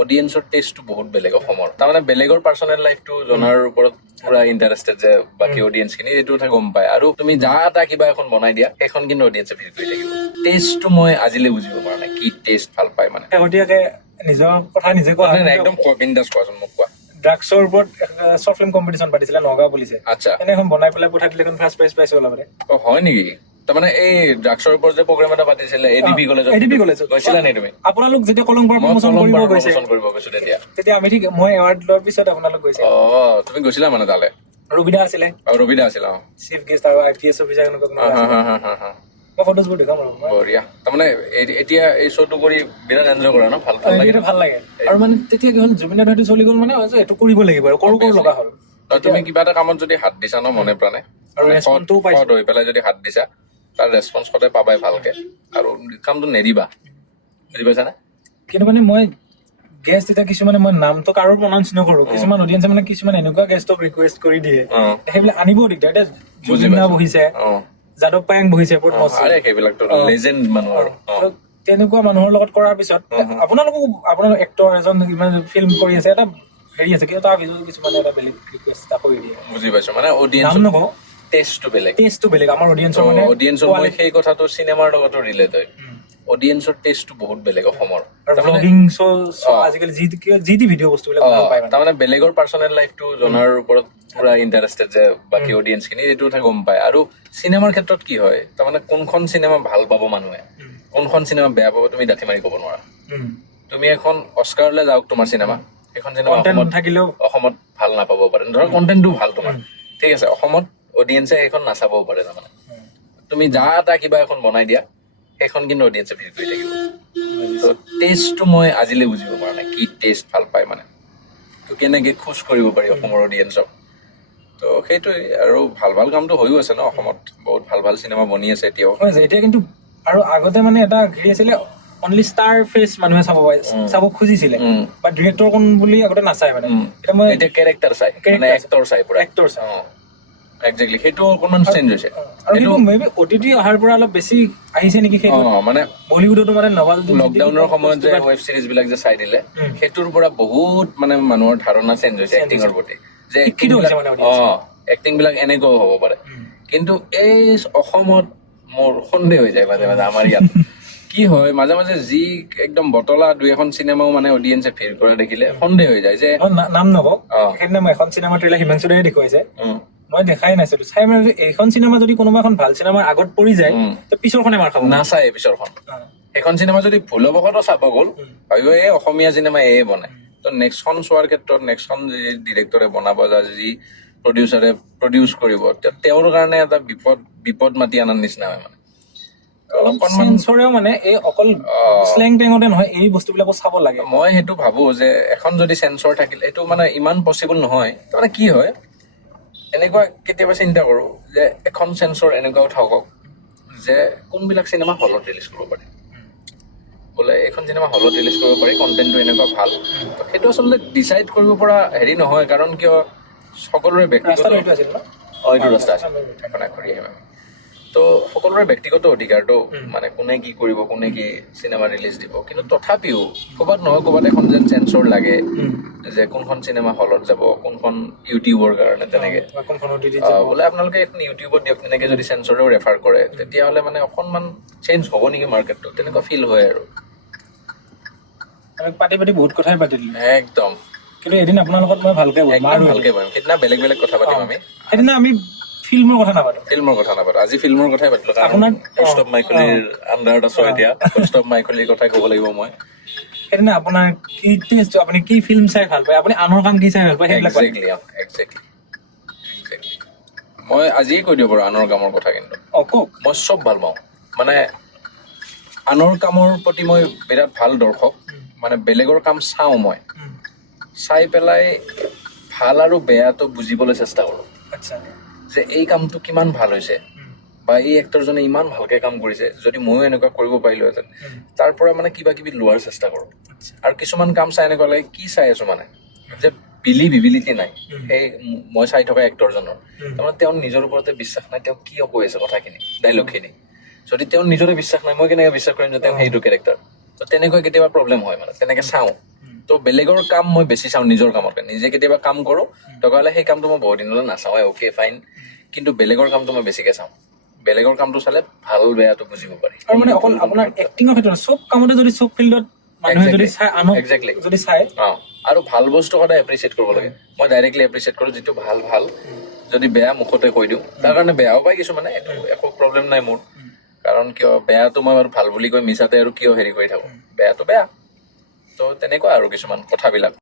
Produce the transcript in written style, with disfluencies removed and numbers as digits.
অডিয়েন্সৰ টেষ্টটো বহুত বেলেগ অসমৰ তাৰমানে বেলেগৰ পাৰ্চনেল লাইফটো জনাৰ ওপৰত পুৰা ইণ্টাৰেষ্টেড যে বাকী অডিয়েন্সখিনি এইটো কথা গম পায় আৰু তুমি যা এটা কিবা এখন বনাই দিয়া সেইখন কিন্তু অডিয়েন্সে ভিৰ কৰি থাকিব টেষ্টটো মই আজিলৈ বুজিব পৰা নাই কি টেষ্ট ভাল পায় মানে শেহতীয়াকে নিজৰ কথা নিজে কোৱা একদম বিন্দাছ কোৱাচোন মোক কোৱা ড্ৰাগছৰ ওপৰত শ্বৰ্ট ফিল্ম কম্পিটিশ্যন পাতিছিলে নগাঁও পুলিচে আচ্ছা এনে এখন বনাই পেলাই পঠাই দিলে ফাৰ্ষ্ট প্ৰাইজ পাইছে অলপতে হয় নেকি তাৰমানে এই ড্ৰাগছৰ ওপৰত যে প্ৰগ্ৰাম এটা পাতিছিলে এডিপি কলেজত গৈছিলা নে তুমি আপোনালোক যেতিয়া কলম পৰা প্ৰমোচন কৰিব গৈছো তেতিয়া আমি ঠিক মই এৱাৰ্ড লোৱাৰ পিছত আপোনালোক গৈছে তুমি গৈছিলা মানে তালে ৰবিদা আছিলে ৰবিদা আছিল চিফ গেষ্ট আৰু IPS অফিচাৰ এনেকুৱা মই ফটোজবোৰ দেখাম আৰু বঢ়িয়া তাৰমানে এতিয়া এই শ্ব'টো কৰি বিৰাট এনজয় কৰা ন ভাল লাগে আৰু মানে তেতিয়া কি হ'ল জুবিন দাৰ চলি গ'ল মানে এইটো কৰিব লাগিব আৰু কৰো লগা হ'ল তুমি কিবা এটা কামত যদি হাত দিছা ন মনে প্ৰাণে আৰু ৰেছপন্সটোও পাইছো হৈ পেলাই যদি হাত দিছা তাৰ ৰেছপন্স সদায় পাবাই ভালকে আৰু কামটো নেৰিবা বুজি পাইছানে কিন্তু মানে মই গেষ্ট এতিয়া কিছুমানে মই নামটো কাৰো প্ৰনাউন্স নকৰো কিছুমান অডিয়েন্সে মানে কিছুমান এনেকুৱা গেষ্টক ৰিকুৱেষ্ট কৰি দিয়ে সেইবিলাক আনিবও দিগদাৰ এতিয়া জুবিন দা বহিছে যাদৱ পায়েং বহিছে সেইবিলাকতো লেজেণ্ড মানুহ আৰু তেনেকুৱা মানুহৰ লগত কৰাৰ পিছত আপোনালোকো আপোনাৰ এক্টৰ এজন ইমান ফিল্ম কৰি আছে এটা হেৰি আছে কিন্তু তাৰ ভিতৰত কিছুমানে এটা বেলেগ ৰিকুৱেষ্ট এটা কৰি দিয়ে বুজি পাইছো মানে অডিয়েন্স নকওঁ টেষ্টটো বেলেগ আমাৰ অডিয়েন্সৰ মানে অডিয়েন্সৰ মই সেই কথাটো চিনেমাৰ লগতো ৰিলেট হয় অডিয়েন্সৰ টেষ্টটো বহুত বেলেগ অসমৰ ব্লগিং আজিকালি যি ভিডিঅ' বস্তুবিলাক তাৰমানে বেলেগৰ পাৰ্চনেল লাইফটো জনাৰ ওপৰত পুৰা ইণ্টাৰেষ্টেড যে বাকী অডিয়েন্সখিনি এইটো কথা গম পায় আৰু চিনেমাৰ ক্ষেত্ৰত কি হয় তাৰমানে কোনখন চিনেমা ভাল পাব মানুহে কোনখন চিনেমা বেয়া পাব তুমি ডাঠি মাৰি ক'ব নোৱাৰা তুমি এখন অস্কাৰলৈ যাওক তোমাৰ চিনেমা সেইখন চিনেমা অসমত ভাল নাপাব পাৰে ধৰা কণ্টেণ্টটো ভাল তোমাৰ ঠিক আছে অসমত অডিয়েন্সে সেইখন নাচাবও পাৰে তাৰমানে তুমি যা এটা কিবা এখন বনাই দিয়া সেইখন কিন্তু অডিয়েন্সে ভিৰ কৰি থাকিব তো টেষ্টটো মই আজিলৈ বুজিব পৰা নাই কি টেষ্ট ভাল পায় মানে তো কেনেকৈ খোজ কৰিব পাৰি অসমৰ অডিয়েন্সক তো সেইটোৱে আৰু ভাল কামটো হৈও আছে ন অসমত বহুত ভাল চিনেমা বনি আছে এতিয়াও এতিয়া কিন্তু আৰু আগতে মানে এটা হেৰি আছিলে অনলি ষ্টাৰ ফেচ মানুহে চাব খুজিছিলে বা ডিৰেক্টৰ কোন বুলি আগতে নাচায় মানে এতিয়া কেৰেক্টাৰ চাই মানে এক্টৰ চাই পুৰা এক্টৰ চাই একজেক্টলি সেইটো অকণমান চেঞ্জ হৈছে আৰু মেবি OTT অহাৰ পৰা অলপ বেছি আহিছে নেকি সেইটো মানে বলিউডতো মানে নৱাজুদ্দিন লকডাউনৰ সময়ত যে ৱেব চিৰিজ বিলাক যে চাই দিলে সেইটোৰ পৰা বহুত মানে মানুহৰ ধাৰণা চেঞ্জ হৈছে এক্টিঙৰ প্ৰতি যে এক্টিং বিলাক এনেকুৱাও হ'ব পাৰে কিন্তু এই অসমত মোৰ সন্দেহ হৈ যায় মাজে মাজে আমাৰ ইয়াত কি হয় মাজে মাজে যি একদম বটলা দুই এখন চিনেমাও মানে অডিয়েন্সে ভিৰ কৰা দেখিলে সন্দেহ হৈ যায় যে নাম নকওঁ সেইদিনা মই এখন চিনেমা ট্ৰেইলাৰ হিমাংশু দায়ে দেখুৱাইছে মই দেখাই নাছিলো চাই মানে এইখন চিনেমা যদি কোনোবা এখন ভাল চিনেমাৰ আগত পৰি যায় তো পিছৰখনে মাৰ খাব নাচায় পিছৰখন সেইখন চিনেমা যদি ভুলবশতঃ চাব গ'ল ভাবিব এই অসমীয়া চিনেমা এয়ে বনায় তো নেক্সটখন চোৱাৰ ক্ষেত্ৰত নেক্সটখন যি ডিৰেক্টৰে বনাব যায় যি প্ৰডিউচাৰে প্ৰডিউচ কৰিব তেওঁৰ কাৰণে এটা বিপদ মাতি অনাৰ নিচিনা হয় মানে সেন্সৰেও মানে এই অকল স্লেং টেঙতে নহয় এই বস্তুবিলাকো চাব লাগে মই সেইটো ভাবো যে এখন যদি সেন্সৰ থাকিলে এইটো মানে ইমান পচিবল নহয় তাৰমানে কি হয় এনেকুৱা কেতিয়াবা চিন্তা কৰো যে এখন সেন্সৰ এনেকুৱাও থাকক যে কোনবিলাক চিনেমা হলত ৰিলিজ কৰিব পাৰি বোলে এইখন চিনেমা হলত ৰিলিজ কৰিব পাৰি কণ্টেণ্টটো এনেকুৱা ভাল সেইটো আচলতে ডিচাইড কৰিব পৰা হেৰি নহয় কাৰণ কিয় সকলোৰে ব্যক্তিগত এইটো ৰাস্তা আছে কৰি আহিম আমি তো সকলোৰে ব্যক্তিগত অধিকাৰটো মানে কোনে কি কৰিব কোনে কি চিনেমা ৰিলিজ দিব কিন্তু তথাপিও ক'ৰবাত নহয় ক'ৰবাত এখন যেন চেন্সৰ লাগে যে কোনখন চিনেমা হলত যাব কোনখন ইউটিউবৰ কাৰণে তেনেকে বোলে আপোনালোকে এখন ইউটিউবত দিয়ক তেনেকে যদি চেন্সৰেও ৰেফাৰ কৰে তেতিয়াহ'লে মানে অকণমান চেঞ্জ হ'ব নেকি মাৰ্কেটটো তেনেকুৱা ফিল হয় আৰু পাতি বহুত কথাই পাতিলো একদম কিন্তু এদিন আপোনাৰ লগত মই ভালকে পাৰিম সেইদিনা বেলেগ কথা পাতিম আমি সেইদিনা আমি ফিল্মৰ কথা নাপাতো আজি ফিল্মৰ কথাই পাতিলো আপোনাৰ কষ্ট মাইকলিৰ আণ্ডাৰত আছো এতিয়া কষ্ট মাইকলিৰ কথাই ক'ব লাগিব মই সেইদিনা আপোনাৰ কি টেষ্ট আপুনি কি ফিল্ম চাই ভাল পায় আপুনি আনৰ কাম কি চাই ভাল পায় সেইবিলাক একজেক্টলি মই আজিয়ে কৈ দিব পাৰো আনৰ কামৰ কথা কিন্তু মই চব ভাল পাওঁ মানে আনৰ কামৰ প্ৰতি মই বিৰাট ভাল দৰ্শক মানে বেলেগৰ কাম চাওঁ মই চাই পেলাই ভাল আৰু বেয়াটো বুজিবলৈ চেষ্টা কৰোঁ যে এই কামটো কিমান ভাল হৈছে বা এই এক্টৰজনে ইমান ভালকে কাম কৰিছে যদি ময়ো এনেকুৱা কৰিব পাৰিলোহেঁতেন তাৰ পৰা মানে কিবা কিবি লোৱাৰ চেষ্টা কৰোঁ আৰু কিছুমান কাম চাই এনেকুৱা লাগে কি চাই আছো মানে যে বিলিভিবিলিটি নাই সেই মই চাই থকা এক্টৰজনৰ তাৰমানে তেওঁৰ নিজৰ ওপৰতে বিশ্বাস নাই তেওঁ কিয় কৈ আছে কথাখিনি ডাইলগখিনি যদি তেওঁৰ নিজৰে বিশ্বাস নাই মই কেনেকৈ বিশ্বাস কৰিম যে তেওঁ সেইটো কেৰেক্টাৰ তো তেনেকুৱা কেতিয়াবা প্ৰব্লেম হয় মানে তেনেকৈ চাওঁ তো বেলেগৰ কাম মই বেছি চাওঁ নিজৰ কামতকৈ নিজে কেতিয়াবা কাম কৰোঁ তেতিয়াহ'লে সেই কামটো মই বহুত দিনলৈ নাচাওঁৱে অ'কে ফাইন কিন্তু বেলেগৰ কামটো মই বেছিকৈ চাওঁ বেলেগৰ কামটো চালে ভাল বেয়াটো বুজিব পাৰি আৰু মানে অকল আপোনাৰ এক্টিঙৰ ক্ষেত্ৰত চব কামতে যদি চব ফিল্ডত মানুহে যদি চাই আনক যদি চাই আৰু ভাল বস্তু সদায় এপ্ৰিচিয়েট কৰিব লাগে মই ডাইৰেক্টলি এপ্ৰিচিয়েট কৰোঁ যিটো ভাল ভাল যদি বেয়া মুখতে কৈ দিওঁ তাৰ কাৰণে বেয়াও পায় কিছুমানে এইটো একো প্ৰব্লেম নাই মোৰ কাৰণ কিয় বেয়াটো মই বাৰু ভাল বুলি কৈ মিছাতে আৰু কিয় হেৰি কৰি থাকোঁ বেয়াটো বেয়া তো তেনেকুৱা আৰু কিছুমান কথাবিলাক